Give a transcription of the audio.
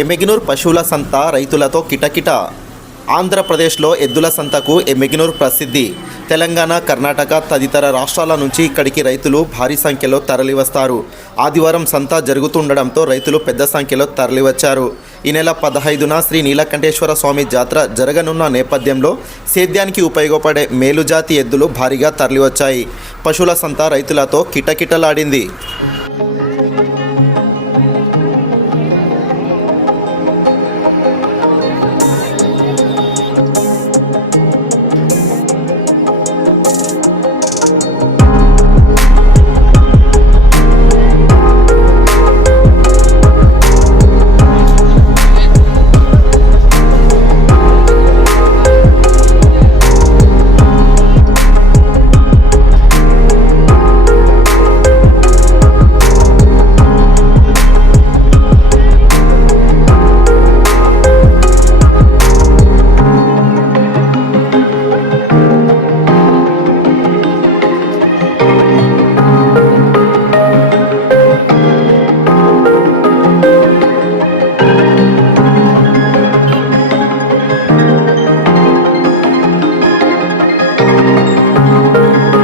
ఎమ్మెగినూర్ పశువుల సంత రైతులతో కిటకిట. ఆంధ్రప్రదేశ్లో ఎద్దుల సంతకు ఎమ్మెగినూర్ ప్రసిద్ధి. తెలంగాణ కర్ణాటక తదితర రాష్ట్రాల నుంచి ఇక్కడికి రైతులు భారీ సంఖ్యలో తరలివస్తారు. ఆదివారం సంత జరుగుతుండడంతో రైతులు పెద్ద సంఖ్యలో తరలివచ్చారు. ఈ నెల పదహైదున శ్రీ నీలకంఠేశ్వర స్వామి జాతర జరగనున్న నేపథ్యంలో సేద్యానికి ఉపయోగపడే మేలుజాతి ఎద్దులు భారీగా తరలివచ్చాయి. పశువుల సంత రైతులతో కిటకిటలాడింది. Música